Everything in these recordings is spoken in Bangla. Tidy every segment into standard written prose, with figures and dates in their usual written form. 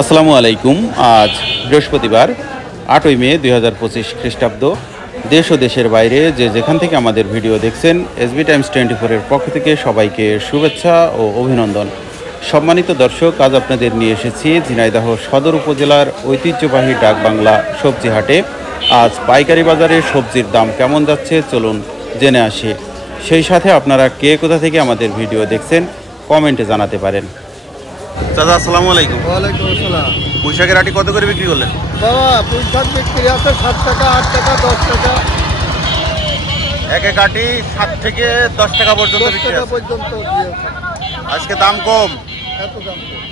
আসসালামু আলাইকুম। আজ বৃহস্পতিবার 8ই মে 2025 খ্রিস্টাব্দ। দেশ ও দেশের বাইরে যে যেখান থেকে আমাদের ভিডিও দেখছেন, এসবি টাইমস 24-এর পক্ষ থেকে সবাইকে শুভেচ্ছা ও অভিনন্দন। সম্মানিত দর্শক, আজ আপনাদের নিয়ে এসেছি ঝিনাইদহ সদর উপজেলার ঐতিহ্যবাহী ডাকবাংলা সবজি হাটে। আজ পাইকারি বাজারে সবজির দাম কেমন যাচ্ছে চলুন জেনে আসি। সেই সাথে আপনারা কে কোথা থেকে আমাদের ভিডিও দেখছেন কমেন্টে জানাতে পারেন। দাদা আসসালামু আলাইকুম। ওয়ালাইকুম আসসালাম। পুঁইশাকের আটি কত করে বিক্রি করলেন? বাবা পুঁইশাক বিক্রি আছে 7 টাকা, 8 টাকা, 10 টাকা। এক এক আটি 7 থেকে 10 টাকা পর্যন্ত বিক্রি আছে। পর্যন্ত দিয়েছে। আজকে দাম কম। এত দাম কম।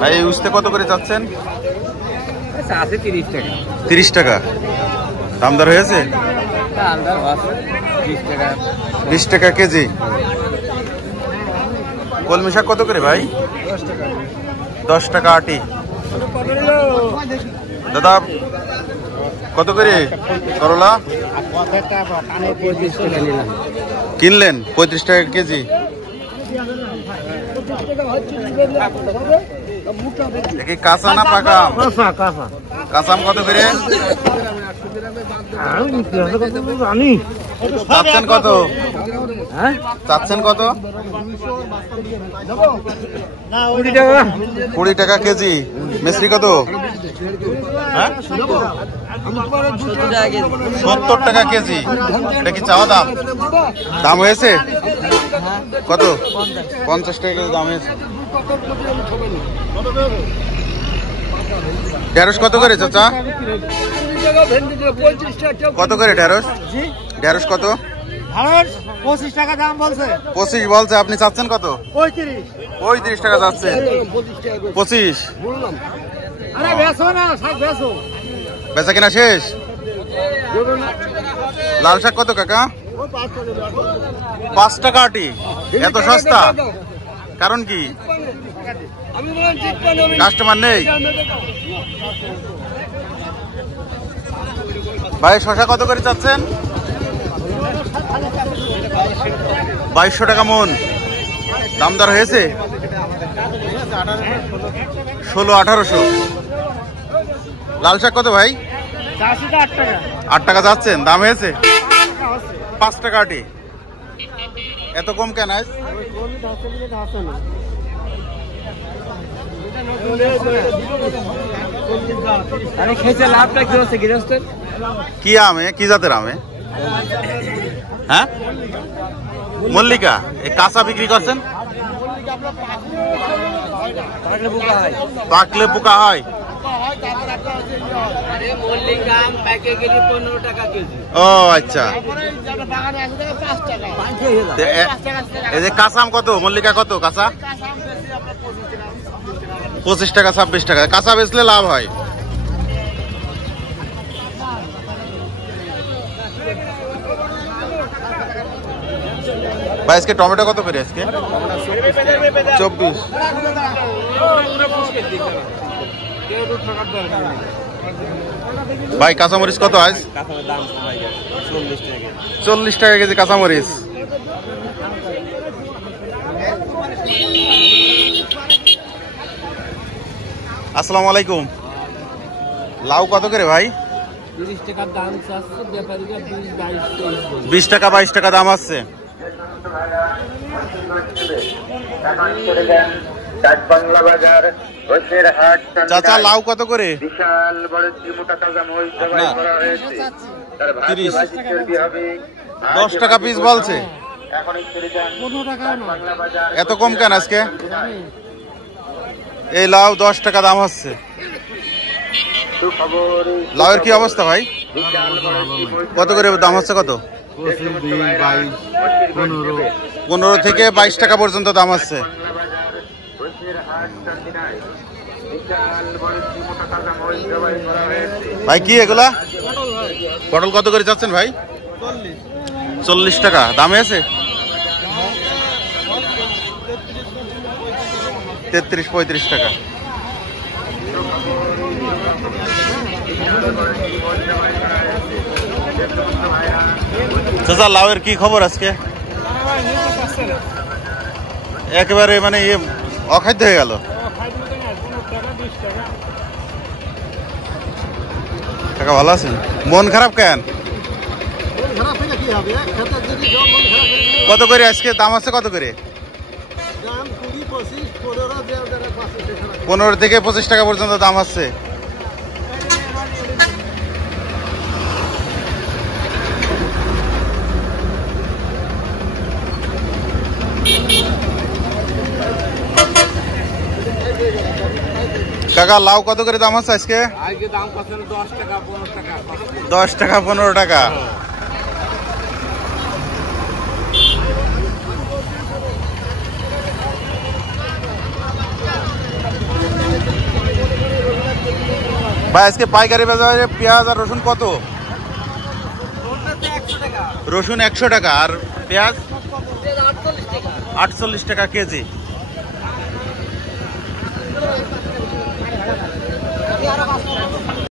ভাই উস্তে কত করে চাচ্ছেন? আছে 30 টাকা। 30 টাকা দামদার হয়েছে? দামদার আছে 20 টাকা। 20 টাকা কেজি। কলমি শাক কত করে ভাই? 10 টাকা। 10 টাকা আটি। দাদা কত করে করলা? কিনলেন 35 টাকা কেজি। দেখি কাঁচা না পাকা? কাঁচা আম কত করে? চাচ্ছেন কত? চাচ্ছেন কত? 20 টাকা কেজি। মিষ্টি কত? 70 টাকা কেজি। এটা কি চাওয়া দাম? দাম হয়েছে কত? 50 টাকা কেজি দাম হয়েছে। ঢেঁড়স কত করে চাচা? কত করে ঢেঁড়স? ঢেঁড়স কত? 25 টাকা দাম বলছে। 25 বলছে, আপনি চাচ্ছেন কত? 35 টাকা চাচ্ছে। 25 বললাম। আরে বেচো না, শাক বেচো। বেচা কিনা শেষ? লাল শাক কত কাকা? 5 টাকা আটি। এত সস্তা কারণ কি? কাস্টমার নেই? ভাই শশা কত করে চাচ্ছেন? 2200 টাকা মন। দামদার হয়েছে? 16-1800। লাল শাক কত ভাই? 8 টাকা যাচ্ছেন। দাম হয়েছে? 5 টাকা আটি। এত কম কেন? কি আমে? কি জাতের আমে? হ্যাঁ মল্লিকা। এই কাঁচা বিক্রি করছেন? পাকলে পোকা হয়। ও আচ্ছা। এই যে কাঁচা আম কত? মল্লিকা কত কাঁচা? 25 টাকা 26 টাকা। কাঁচা বেচলে লাভ হয়। ভাই আজকে টমেটো কত করে? আজকে 24। ভাই কাঁচামরিচ কত আজ? 40 টাকা কেজি কাঁচামরিচ। আসসালামু আলাইকুম। লাউ কত করে ভাই? 20 টাকা 22 টাকা দাম আছে। চাচা লাউ কত করে? 30। 10 টাকা পিস বলছে। এত কম কেন আজকে? এই লাউ 10 টাকা দাম হচ্ছে। লাউয়ের কি অবস্থা ভাই? কত করে দাম হচ্ছে? কত? 15 থেকে 22 টাকা পর্যন্ত দাম হচ্ছে। ভাই কি এগুলা? পটল কত করে যাচ্ছেন ভাই? 40 টাকা। দাম হয়েছে? 33-35 টাকা। চাচা লাউয়ের কি খবর আজকে? একেবারে মানে অখাদ্য হয়ে গেল। টাকা ভালো আছেন? মন খারাপ কেন? কত করে আজকে দাম আছে? কত করে? 15 থেকে 25 টাকা পর্যন্ত দাম আছে। কাকা লাউ কত করে দাম আছে আজকে? আজকে দাম কত? 10 টাকা 15 টাকা। 10 টাকা 15 টাকা। ভাই আজকে পাইকারি বাজারে পেঁয়াজ আর রসুন কত? রসুন 100 টাকা আর পেঁয়াজ 48 টাকা কেজি।